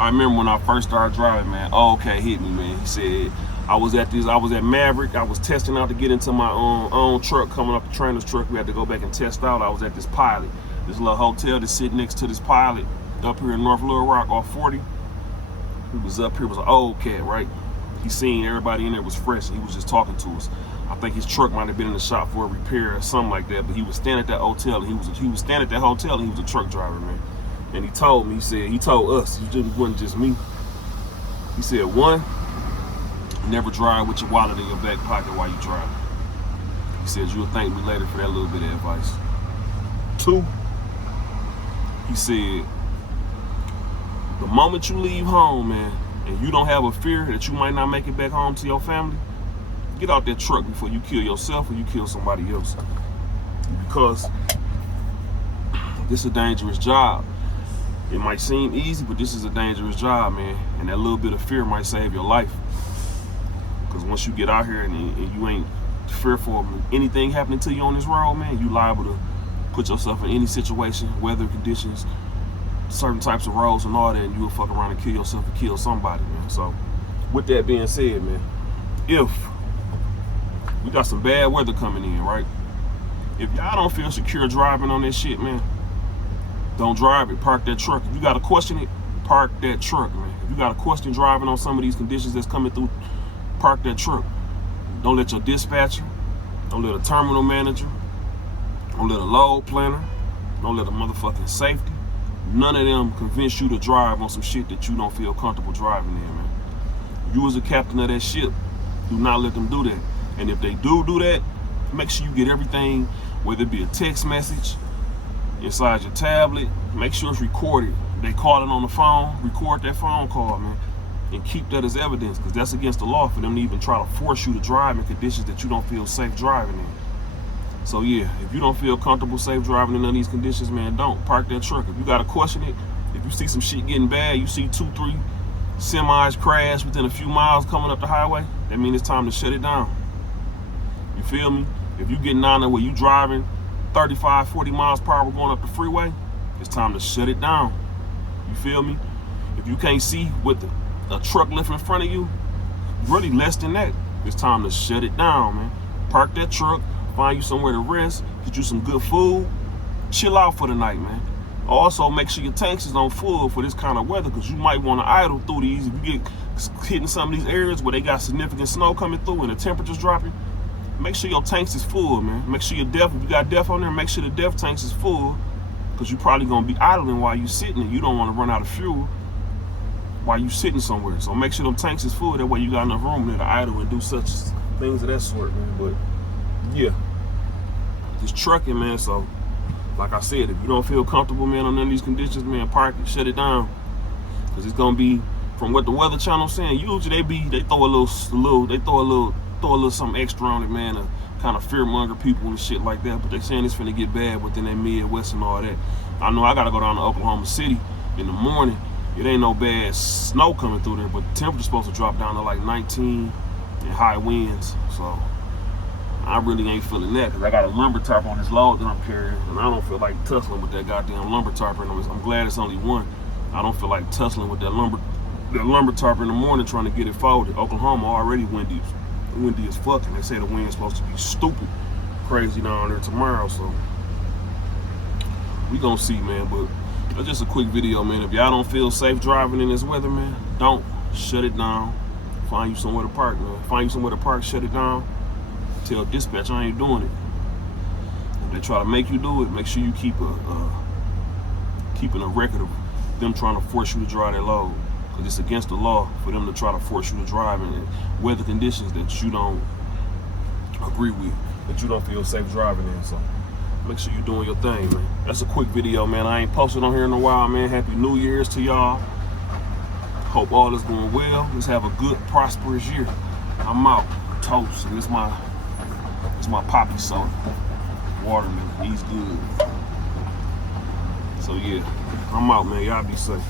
I remember when I first started driving, man. Oh, okay, hit me, man. He said I was at Maverick. I was testing out to get into my own truck coming up the trainer's truck. We had to go back and test out. I was at this Pilot, this little hotel that's sitting next to this Pilot up here in North Little Rock off 40. He was up here, was an old cat, right? He seen everybody in there was fresh, and he was just talking to us. I think his truck might have been in the shop for a repair or something like that, but he was standing at that hotel, and he was standing at that hotel, and he was a truck driver, man. And he told me, he told us, it wasn't just me. He said, one, never drive with your wallet in your back pocket while you drive. He said, you'll thank me later for that little bit of advice. Two, he said, the moment you leave home, man, and you don't have a fear that you might not make it back home to your family, get out that truck before you kill yourself or you kill somebody else. Because this is a dangerous job. It might seem easy, but this is a dangerous job, man. And that little bit of fear might save your life. Because once you get out here and you ain't fearful of anything happening to you on this road, man, you liable to put yourself in any situation, weather conditions, certain types of roads and all that, and you will fuck around and kill yourself or kill somebody, man. So with that being said, man, if we got some bad weather coming in, right? If y'all don't feel secure driving on this shit, man, don't drive it. Park that truck. If you got to question it, park that truck, man. If you got to question driving on some of these conditions that's coming through, park that truck. Don't let your dispatcher, don't let a terminal manager, don't let a load planner, don't let a motherfucking safety, none of them convince you to drive on some shit that you don't feel comfortable driving in, man. You as a captain of that ship, do not let them do that. And if they do that, make sure you get everything, whether it be a text message, inside your tablet, make sure it's recorded. They call it on the phone, record that phone call, man, and keep that as evidence, because that's against the law for them to even try to force you to drive in conditions that you don't feel safe driving in. So yeah, if you don't feel comfortable safe driving in none of these conditions, man, don't park that truck. If you got to question it, if you see some shit getting bad, you see 2-3 semis crash within a few miles coming up the highway, that means it's time to shut it down. You feel me? If you getting down there where you driving 35, 40 miles per hour going up the freeway, it's time to shut it down. You feel me? If you can't see with a truck lift in front of you, really less than that, it's time to shut it down, man. Park that truck, find you somewhere to rest, get you some good food, chill out for the night, man. Also, make sure your tanks is on full for this kind of weather, because you might want to idle through these. If you get hit in some of these areas where they got significant snow coming through and the temperature's dropping, make sure your tanks is full, man. Make sure your DEF, if you got DEF on there, make sure the DEF tanks is full, because you're probably going to be idling while you sitting, and you don't want to run out of fuel while you sitting somewhere. So make sure them tanks is full. That way you got enough room there to idle and do such things of that sort, man. But yeah, just trucking, man. So like I said, if you don't feel comfortable, man, on none of these conditions, man, park it, shut it down, because it's going to be, from what the Weather Channel saying, usually they throw a little something extra on it, man, to kind of fearmonger people and shit like that. But they saying it's finna get bad within that Midwest and all that. I know I gotta go down to Oklahoma City in the morning. It ain't no bad snow coming through there, but the temperature's supposed to drop down to like 19 and high winds. So I really ain't feeling that, because I got a lumber tarp on this load that I'm carrying, and I don't feel like tussling with that goddamn lumber tarp. I'm glad it's only one. I don't feel like tussling with that lumber tarp in the morning trying to get it folded. Oklahoma already windy as fuck, and they say the wind's supposed to be stupid crazy down there tomorrow, so we gonna see, man. But that's just a quick video, man. If y'all don't feel safe driving in this weather, man, don't. Shut it down. Find you somewhere to park, man. Find you somewhere to park, shut it down. Tell dispatch I ain't doing it. If they try to make you do it, make sure you keeping a record of them trying to force you to drive that load. Because it's against the law for them to try to force you to drive in weather conditions that you don't agree with, that you don't feel safe driving in. So make sure you're doing your thing, man. That's a quick video, man. I ain't posted on here in a while, man. Happy New Year's to y'all. Hope all is going well. Let's have a good, prosperous year. I'm out. Toast. And it's my poppy soda. Watermelon. He's good. So yeah, I'm out, man. Y'all be safe.